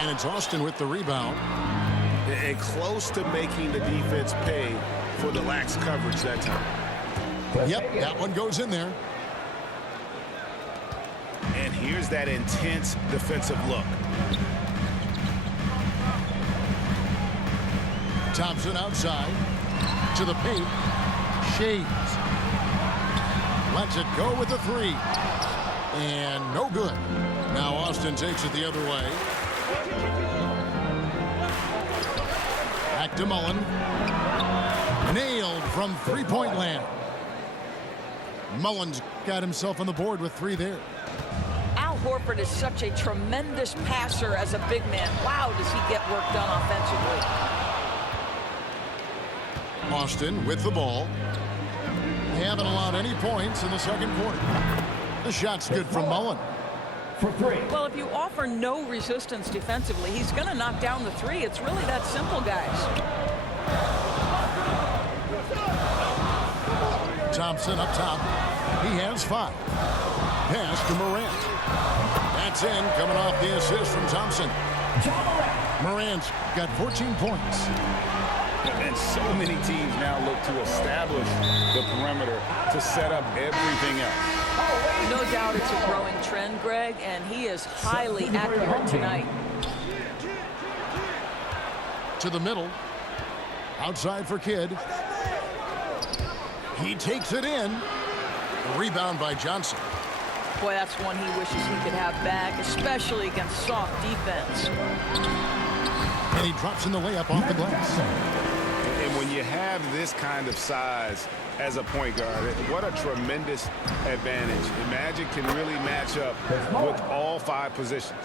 And it's Austin with the rebound. And close to making the defense pay for the lax coverage that time. Yep, that one goes in there. And here's that intense defensive look. Thompson outside to the paint. Shades lets it go with the three. And no good. Now Austin takes it the other way. Back to Mullen. Nailed from three-point land. Mullen's got himself on the board with three there. Al Horford is such a tremendous passer as a big man. Wow, does he get work done offensively. Austin with the ball. They haven't allowed any points in the second quarter. The shot's good from Mullen. For three. Well, if you offer no resistance defensively, he's going to knock down the three. It's really that simple, guys. Thompson up top. He has 5. Pass to Morant. That's in, coming off the assist from Thompson. Morant's got 14 points. And so many teams now look to establish the perimeter to set up everything else. No doubt it's a growing trend, Greg, and he is highly accurate tonight. To the middle. Outside for Kidd. He takes it in. Rebound by Johnson. Boy, that's one he wishes he could have back, especially against soft defense. And he drops in the layup off the glass. And when you have this kind of size as a point guard, what a tremendous advantage. The Magic can really match up with all 5 positions.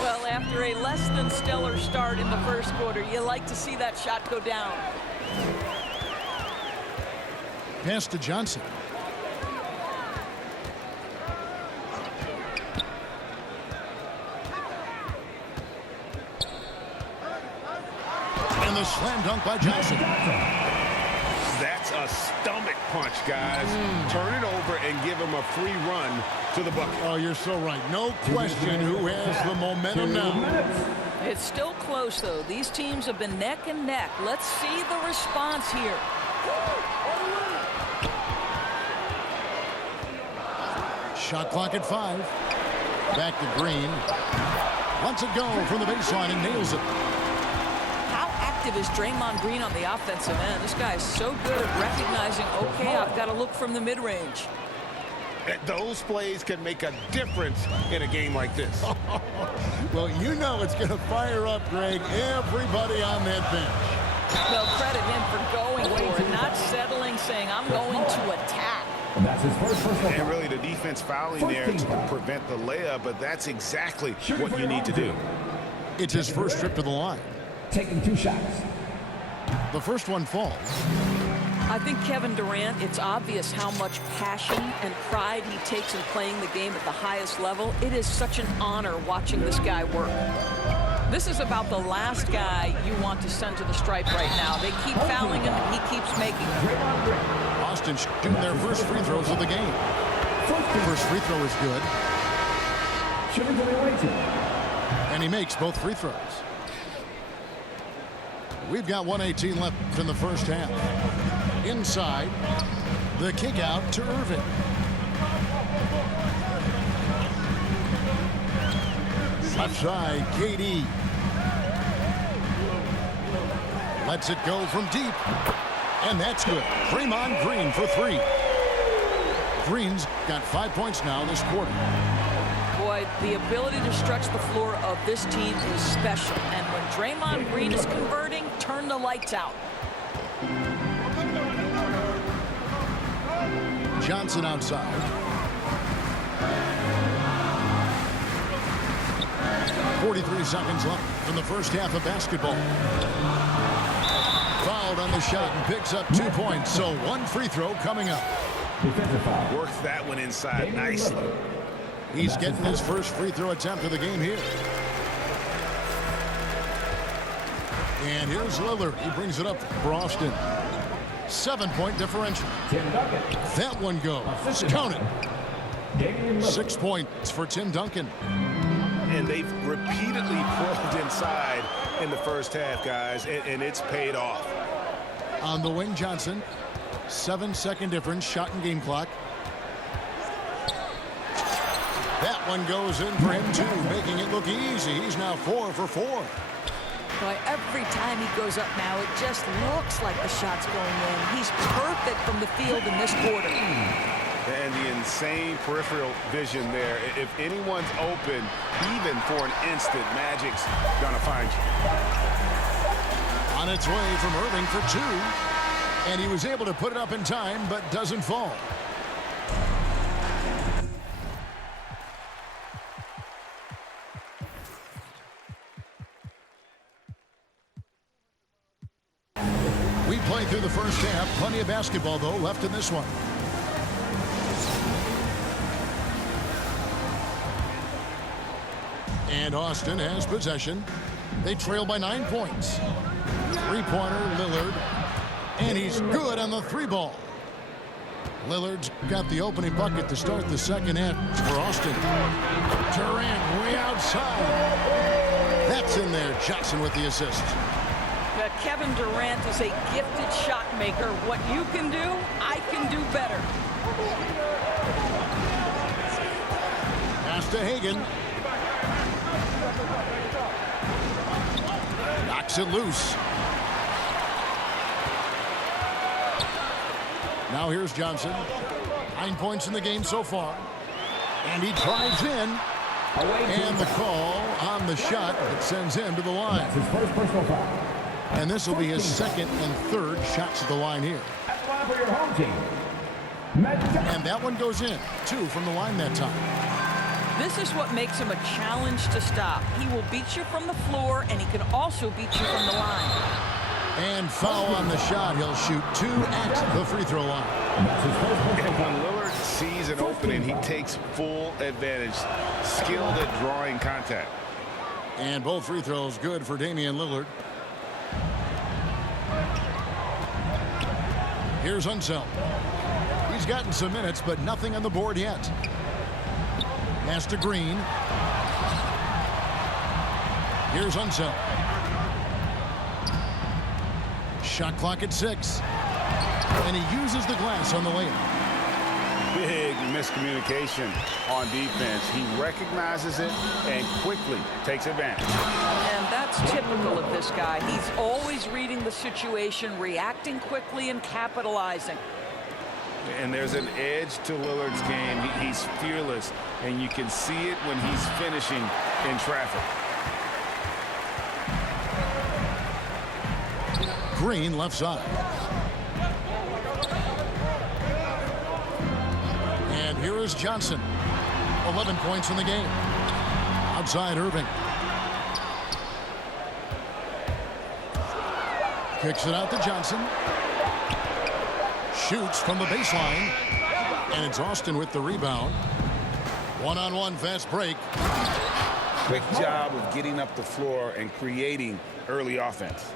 Well, after a less than stellar start in the first quarter, you like to see that shot go down. Pass to Johnson. And the slam dunk by Johnson. That's a stomach punch, guys. Turn it over and give him a free run to the bucket. Oh, you're so right. No question who has the momentum now. It's still close, though. These teams have been neck and neck. Let's see the response here. Shot clock at 5. Back to Green. Lets it go from the baseline and nails it. How active is Draymond Green on the offensive end? This guy is so good at recognizing, okay, I've got to look from the mid-range. Those plays can make a difference in a game like this. Well, you know it's going to fire up, Greg, everybody on that bench. Well, credit him for going for it, not settling, saying, I'm going to attack. That's his first personal And really the defense fouling there to prevent the layup, but that's exactly what you need to do. It's his first trip to the line. Taking 2 shots. The first one falls. I think Kevin Durant, it's obvious how much passion and pride he takes in playing the game at the highest level. It is such an honor watching this guy work. This is about the last guy you want to send to the stripe right now. They keep fouling him, and he keeps making them. Austin shooting their first free throws of the game. First free throw is good. And he makes both free throws. We've got 1:18 left in the first half. Inside, the kick out to Irving. Left side, KD. Lets it go from deep. And that's good. Draymond Green for 3. Green's got 5 points now this quarter. Boy, the ability to stretch the floor of this team is special. And when Draymond Green is converting, turn the lights out. Johnson outside. .43 seconds left in the first half of basketball. Fouled on the shot and picks up 2 points, so 1 free throw coming up. Works that one inside nicely. He's getting his first free throw attempt of the game here. And here's Lillard. He brings it up for Austin. 7-point differential. That one goes. Count it. 6 points for Tim Duncan. And they've repeatedly pulled side in the first half, guys, and it's paid off. On the wing, Johnson. 7-second difference, shot and game clock. That one goes in for him, too, making it look easy. He's now 4 for 4. Boy, every time he goes up now, it just looks like the shot's going in. He's perfect from the field in this quarter. And the insane peripheral vision there. If anyone's open, even for an instant, Magic's gonna find you. On its way from Irving for 2. And he was able to put it up in time, but doesn't fall. We played through the first half. Plenty of basketball, though, left in this one. And Austin has possession. They trail by 9 points. Three-pointer, Lillard. And he's good on the 3-ball. Lillard's got the opening bucket to start the second half for Austin. Durant way outside. That's in there. Jackson with the assist. Kevin Durant is a gifted shot maker. What you can do, I can do better. Pass to Hagan. Knocks it loose. Now here's Johnson. 9 points in the game so far. And he drives in. And the call on the shot that sends him to the line. That's his first personal foul. And this will be his second and third shots at the line here. That's the line for your home team. And that one goes in. 2 from the line that time. This is what makes him a challenge to stop. He will beat you from the floor, and he can also beat you from the line. And foul on the shot. He'll shoot 2 at the free throw line. And when Lillard sees an opening, he takes full advantage. Skilled at drawing contact. And both free throws good for Damian Lillard. Here's Unseld. He's gotten some minutes, but nothing on the board yet. Pass to Green. Here's Unseld. Shot clock at 6. And he uses the glass on the layup. Big miscommunication on defense. He recognizes it and quickly takes advantage. And that's typical of this guy. He's always reading the situation, reacting quickly, and capitalizing. And there's an edge to Lillard's game. He's fearless, and you can see it when he's finishing in traffic. Green left side. And here is Johnson. 11 points in the game. Outside Irving. Kicks it out to Johnson. Shoots from the baseline. And it's Austin with the rebound. One-on-one fast break. Quick job of getting up the floor and creating early offense.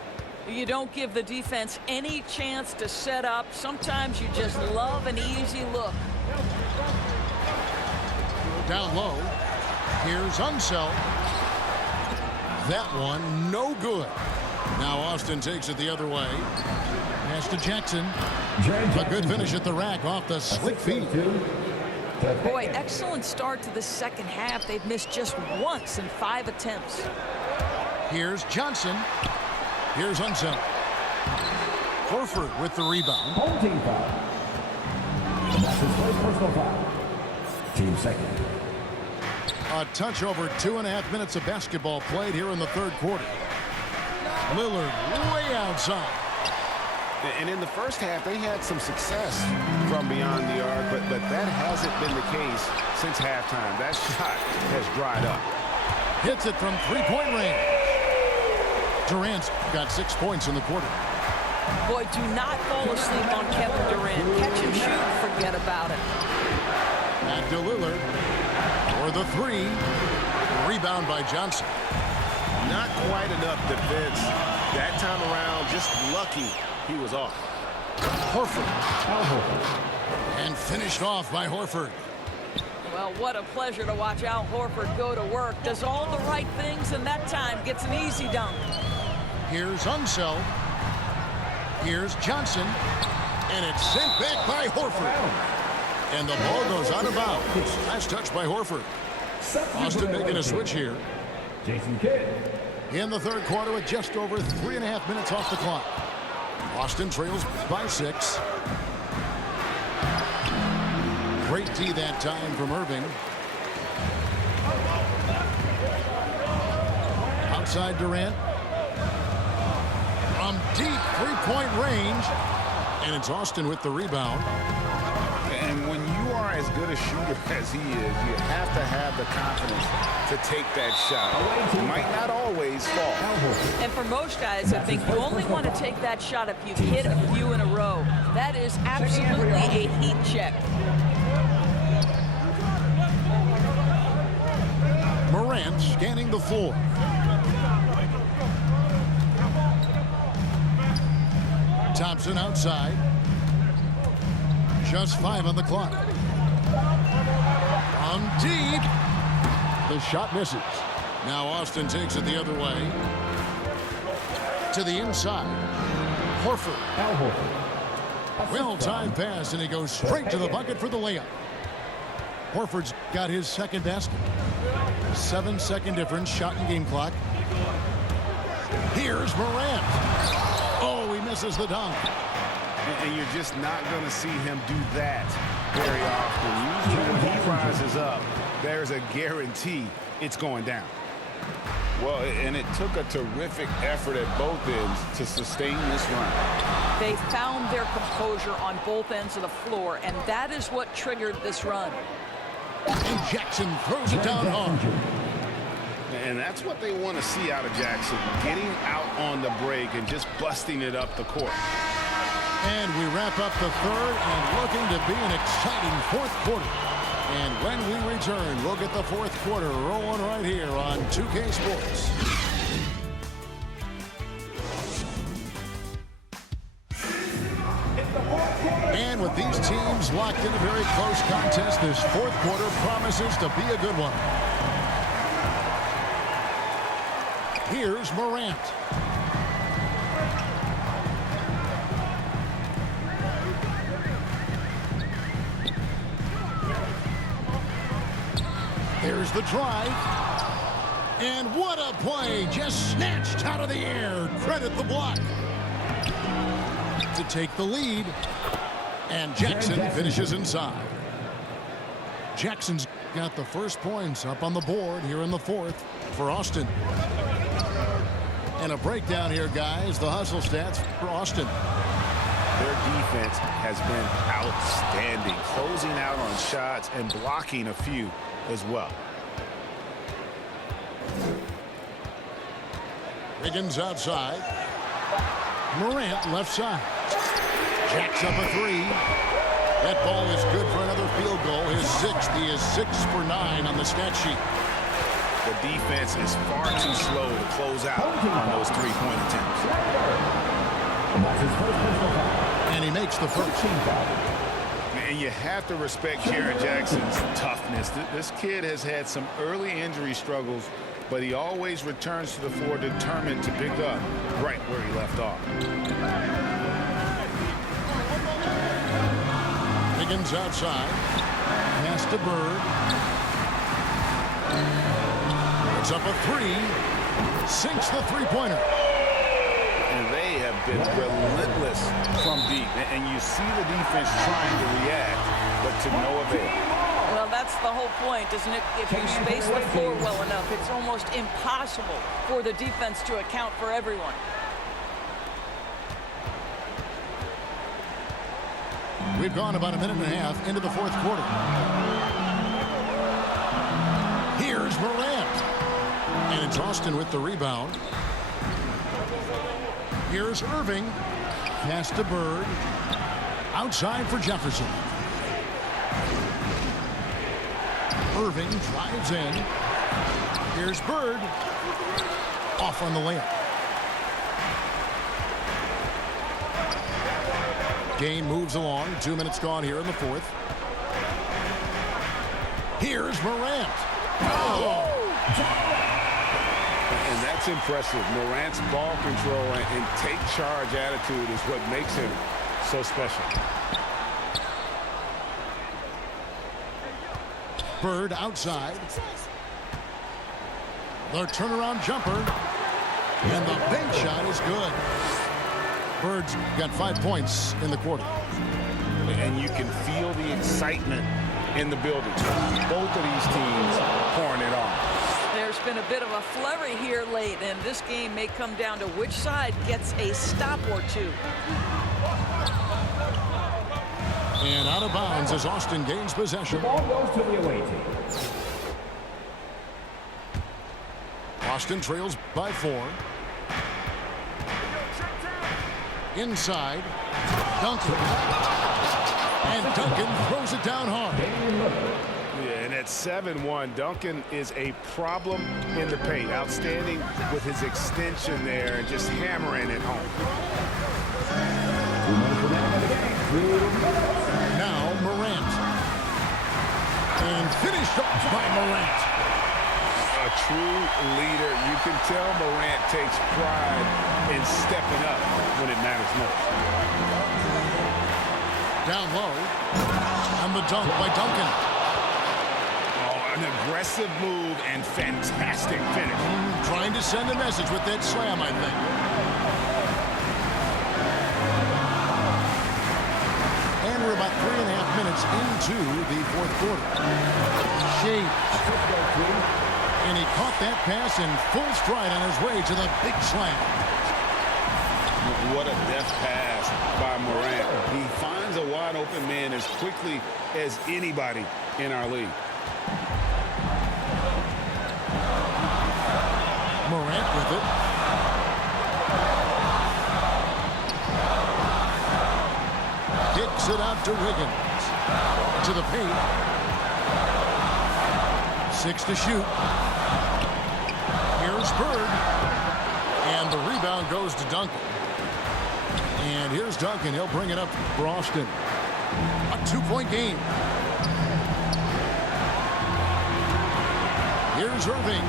You don't give the defense any chance to set up. Sometimes you just love an easy look. Down low. Here's Unseld. That one no good. Now Austin takes it the other way. Pass to Jackson. A good finish at the rack off the slick feet. Boy, excellent start to the second half. They've missed just once in 5 attempts. Here's Johnson. Here's Unseld. Horford with the rebound. Home team foul. That's his first personal foul. Team second. A touch over 2.5 minutes of basketball played here in the third quarter. Lillard way outside. And in the first half, they had some success from beyond the arc, but that hasn't been the case since halftime. That shot has dried up. Hits it from three-point range. Durant's got 6 points in the quarter. Boy, do not fall asleep on Kevin Durant. Catch and shoot, forget about it. Back to Lillard for the 3. Rebound by Johnson. Not quite enough defense that time around. Just lucky he was off. Horford. And finished off by Horford. Well, what a pleasure to watch Al Horford go to work. Does all the right things, and that time gets an easy dunk. Here's Unseld. Here's Johnson. And it's sent back by Horford. And the ball goes out of bounds. Nice touch by Horford. Austin making a switch here. Jason Kidd. In the third quarter with just over 3.5 minutes off the clock. Austin trails by 6. Great D that time from Irving. Outside Durant. From deep three-point range. And it's Austin with the rebound. And when you are as good a shooter as he is, you have to have the confidence to take that shot. It might not always fall. And for most guys, I think you only want to take that shot if you've hit a few in a row. That is absolutely a heat check. Morant scanning the floor. Thompson outside. Just 5 on the clock. On deep. The shot misses. Now Austin takes it the other way. To the inside. Horford. Al Horford. Well-timed pass, and he goes straight to the bucket for the layup. Horford's got his second basket. 7-second difference, shot and game clock. Here's Morant. Oh, he misses the dunk. And you're just not going to see him do that very often. Usually when he rises up, there's a guarantee it's going down. Well, and it took a terrific effort at both ends to sustain this run. They found their composure on both ends of the floor, and that is what triggered this run. And Jackson throws it down hard. And that's what they want to see out of Jackson, getting out on the break and just busting it up the court. And we wrap up the third and looking to be an exciting fourth quarter. And when we return, we'll get the fourth quarter rolling right here on 2K Sports. And with these teams locked in a very close contest, this fourth quarter promises to be a good one. Here's Morant. There's the drive. And what a play. Just snatched out of the air. Credit the block. To take the lead. And Jackson finishes inside. Jackson's got the first points up on the board here in the fourth for Austin. And a breakdown here, guys. The hustle stats for Austin. Their defense has been outstanding, closing out on shots and blocking a few as well. Wiggins outside. Morant left side. Jacks up a three. That ball is good for another field goal. His sixth. He is 6 for 9 on the stat sheet. The defense is far too slow to close out on those three-point attempts. And he makes the first. And you have to respect Jaren Jackson's toughness. This kid has had some early injury struggles, but he always returns to the floor determined to pick up right where he left off. Wiggins outside. Pass to Bird. Puts up a three. Sinks the three-pointer. And they have been relentless from deep. And you see the defense trying to react, but to no avail. Well, that's the whole point, isn't it? If you space the floor well enough, it's almost impossible for the defense to account for everyone. We've gone about a minute and a half into the fourth quarter. Here's Durant. And it's Austin with the rebound. Here's Irving. Pass to Bird. Outside for Jefferson. Irving drives in. Here's Bird. Off on the layup. Game moves along. 2 minutes gone here in the fourth. Here's Durant. Oh! And that's impressive. Durant's ball control and take charge attitude is what makes him so special. Bird outside. The turnaround jumper. And the bank shot is good. Bird's got 5 points in the quarter. And you can feel the excitement in the building. Both of these teams pouring it on. There's been a bit of a flurry here late, and this game may come down to which side gets a stop or two. And out of bounds as Austin gains possession. The ball goes to the away team. Austin trails by 4. Inside. Duncan. And Duncan throws it down hard. Yeah, and at 7-1, Duncan is a problem in the paint. Outstanding with his extension there and just hammering it home. Now Morant. And finished off by Morant. A true leader. You can tell Durant takes pride in stepping up when it matters most. Down low. And the dunk by Duncan. Oh, an aggressive move and fantastic finish. Trying to send a message with that slam, I think. And we're about 3.5 minutes into the fourth quarter. Shea. And he caught that pass in full stride on his way to the big slam. What a deft pass by Morant. He finds a wide open man as quickly as anybody in our league. Morant with it. Kicks it out to Wiggins. To the paint. 6 to shoot. Here's Bird. And the rebound goes to Duncan. And here's Duncan. He'll bring it up for Austin. A 2-point game. Here's Irving.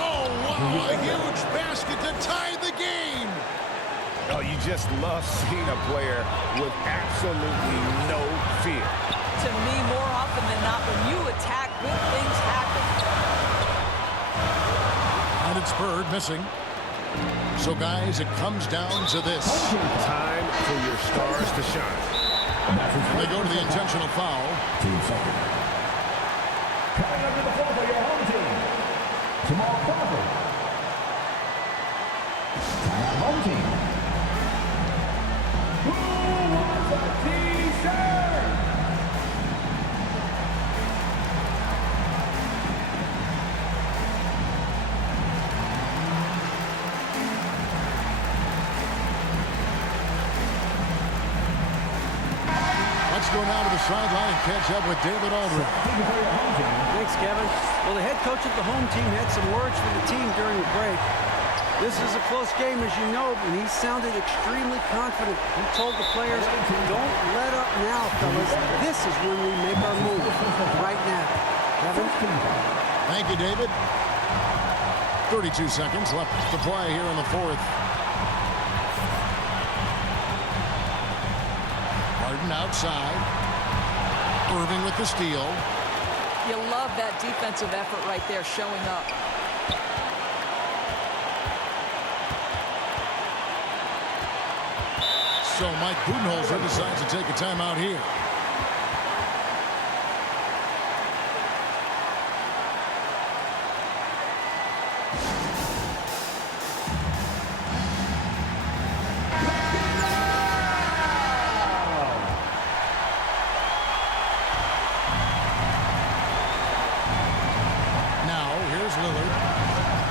Oh, wow, a huge basket to tie the game. Oh, you just love seeing a player with absolutely no fear. To me, more often than not, when you attack, good things happen. And it's Bird missing. So, guys, it comes down to this. Time for your stars to shine. They go to the intentional foul. Team second. Coming up to the floor for your home team, Jamal Crawford. Home team. Who wants a t-shirt? Let's go now to the sideline and catch up with David Aldridge. Thanks, Kevin. Well, the head coach of the home team had some words for the team during the break. This is a close game, as you know, and he sounded extremely confident. He told the players, don't let up now, fellas. This is when we make our move, right now. Kevin? Thank you, David. 32 seconds left to play here in the fourth. Harden outside. Irving with the steal. You love that defensive effort right there showing up. So Mike Budenholzer decides to take a timeout here.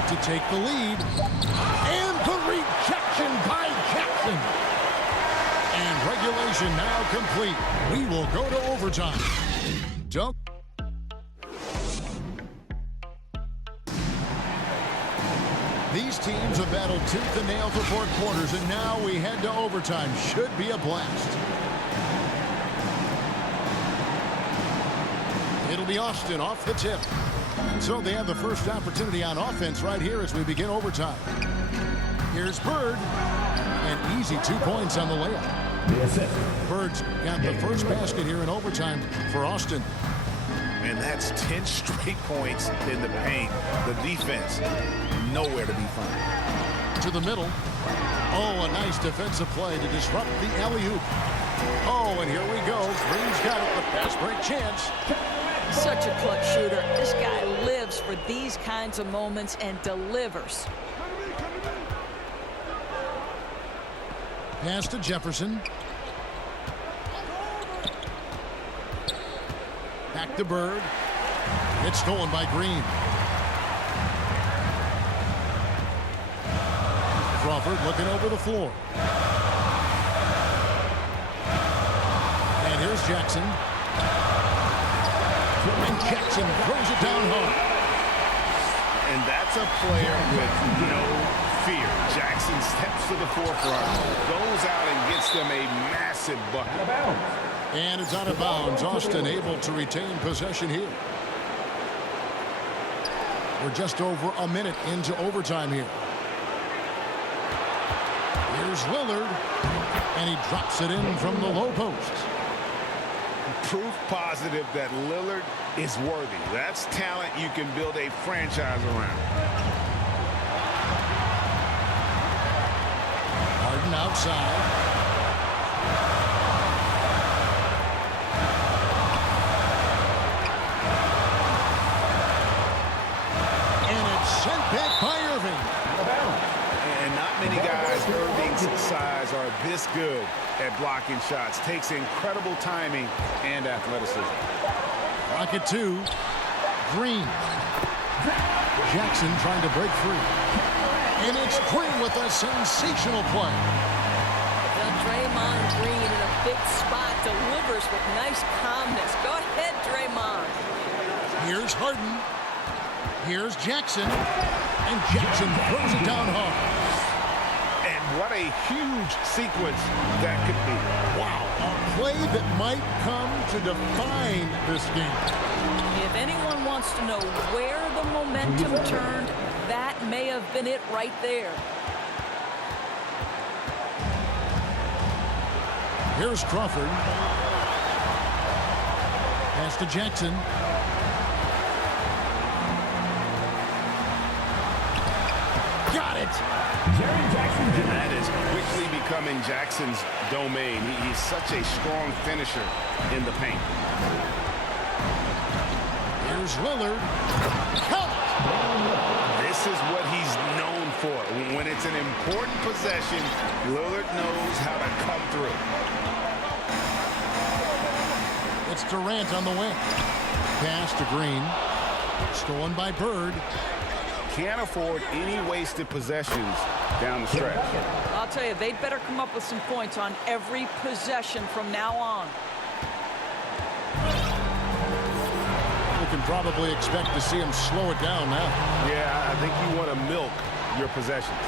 To take the lead. And the rejection by Jackson. And regulation now complete. We will go to overtime. Dunk. These teams have battled tooth and nail for 4 quarters, and now we head to overtime. Should be a blast. It'll It'll be Austin off the tip. So they have the first opportunity on offense right here as we begin overtime. Here's Bird. And easy 2 points on the layup. The assist. Bird's got the first basket here in overtime for Austin. And that's 10 straight points in the paint. The defense, nowhere to be found. To the middle. Oh, a nice defensive play to disrupt the alley-oop. Oh, and here we go. Green's got it. The fast break chance. Such a clutch shooter. This guy lives for these kinds of moments and delivers. Pass to Jefferson. Back to Bird. It's stolen by Green. Crawford looking over the floor. And here's Jackson. And Jackson throws it down hard. And that's a player with no fear. Jackson steps to the forefront, goes out and gets them a massive bucket. And it's out of bounds. Austin able to retain possession here. We're just over a minute into overtime here. Here's Lillard. And he drops it in from the low post. Proof positive that Lillard is worthy. That's talent you can build a franchise around. Harden outside. And it's sent back by Irving. And not many guys Irving's size are this good at blocking shots. Takes incredible timing and athleticism. Rocket 2. Green. Jackson trying to break free. And it's Green with a sensational play. The Draymond Green in a big spot delivers with nice calmness. Go ahead, Draymond. Here's Harden. Here's Jackson. And Jackson throws it down hard. And what a huge sequence that could be. Wow, a play that might come to define this game. If anyone wants to know where the momentum turned, that may have been it right there. Here's Crawford. Pass to Jackson. Got it. And that is quickly becoming Jackson's domain. He's such a strong finisher in the paint. Here's Lillard. Count it. This is what he's known for. When it's an important possession, Lillard knows how to come through. It's Durant on the wing. Pass to Green. Stolen by Bird. Can't afford any wasted possessions down the stretch. I'll tell you, they'd better come up with some points on every possession from now on. We can probably expect to see him slow it down now. Yeah, I think you want to milk your possessions.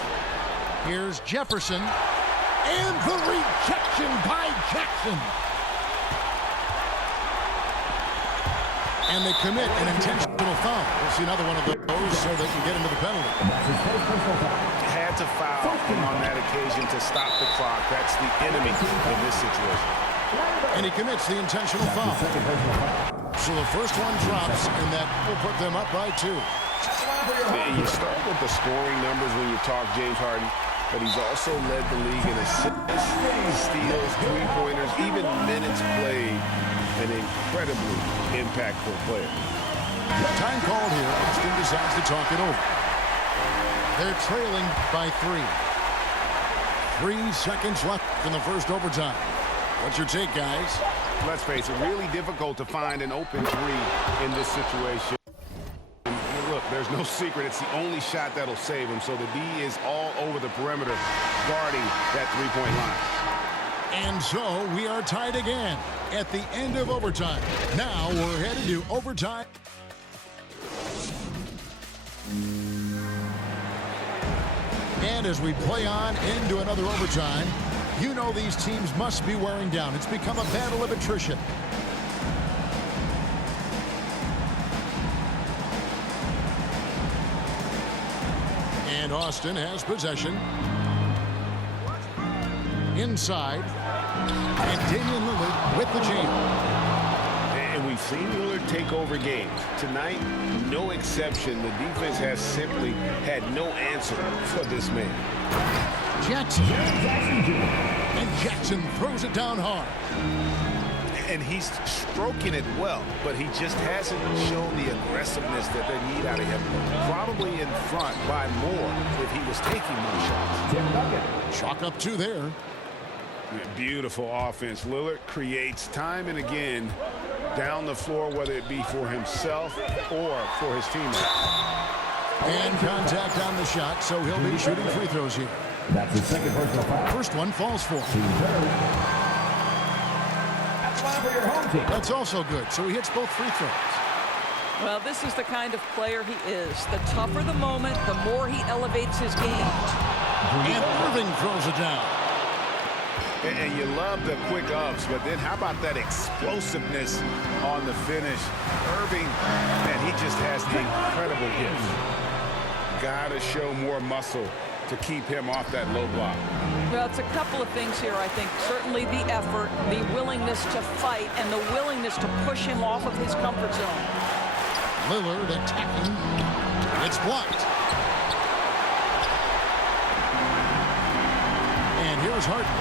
Here's Jefferson. And the rejection by Jackson. And they commit an intentional foul. We'll see another one of those so they can get into the penalty. Had to foul on that occasion to stop the clock. That's the enemy in this situation. And he commits the intentional foul. So the first one drops, and that will put them up by 2. You start with the scoring numbers when you talk James Harden, but he's also led the league in assists, steals, three-pointers, even minutes played. An incredibly impactful player. Time called here. Austin decides to talk it over. They're trailing by 3. 3 seconds left in the first overtime. What's your take, guys? Let's face it, really difficult to find an open three in this situation. Look, there's no secret. It's the only shot that'll save him. So the D is all over the perimeter guarding that three-point line. And so we are tied again at the end of overtime. Now we're headed to overtime. And as we play on into another overtime, you know these teams must be wearing down. It's become a battle of attrition. Austin has possession. Inside. And Damian Lillard with the jam. And we've seen Lillard take over games. Tonight, no exception. The defense has simply had no answer for this man. Jackson. And Jackson throws it down hard. And he's stroking it well, but he just hasn't shown the aggressiveness that they need out of him. Probably in front by more if he was taking more shots. Chalk up 2 there. Beautiful offense. Lillard creates time and again down the floor, whether it be for himself or for his teammates. And contact on the shot, so he'll be shooting free throws here. That's his second personal foul. First one falls for him. That's one for your home team. That's also good, so he hits both free throws. Well, this is the kind of player he is. The tougher the moment, the more he elevates his game. And Irving throws it down. And you love the quick ups, but then how about that explosiveness on the finish? Irving, man, he just has the incredible gift. Got to show more muscle to keep him off that low block. Well, it's a couple of things here, I think. Certainly the effort, the willingness to fight, and the willingness to push him off of his comfort zone. Lillard attacking. It's blocked. And here's Harden.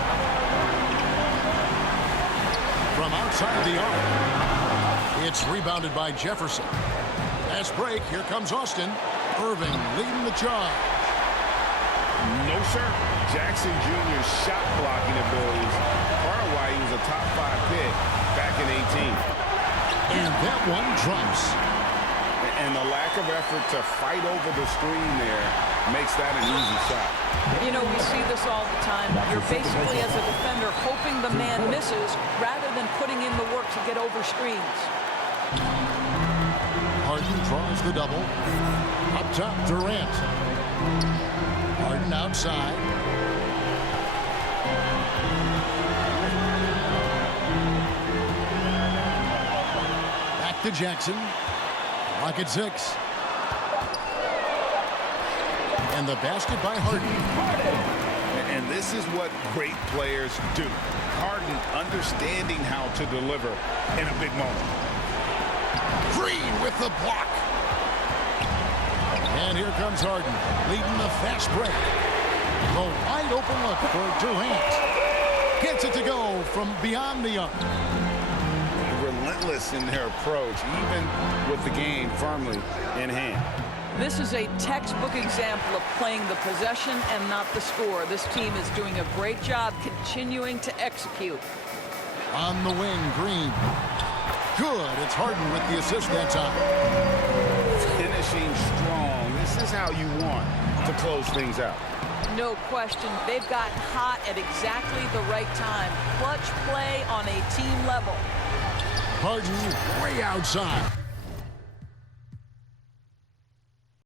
From outside the arc. It's rebounded by Jefferson. Fast break. Here comes Austin. Irving leading the charge. No, sir. Jackson Jr.'s shot blocking abilities. Part of why he was a top 5 pick back in 18. And that one drops. And the lack of effort to fight over the screen there makes that an easy shot. You know, we see this all the time. You're basically, as a defender, hoping the man misses rather than putting in the work to get over screens. Harden draws the double. Up top, Durant. Harden outside. Back to Jackson. Clock at 6. And the basket by Harden. And this is what great players do. Harden understanding how to deliver in a big moment. Green with the block. And here comes Harden, leading the fast break. The wide open look for Durant. Gets it to go from beyond the arc. Relentless in their approach, even with the game firmly in hand. This is a textbook example of playing the possession and not the score. This team is doing a great job continuing to execute. On the wing, Green. Good. It's Harden with the assist that time. Finishing strong. This is how you want to close things out. No question. They've gotten hot at exactly the right time. Clutch play on a team level. Harden way outside.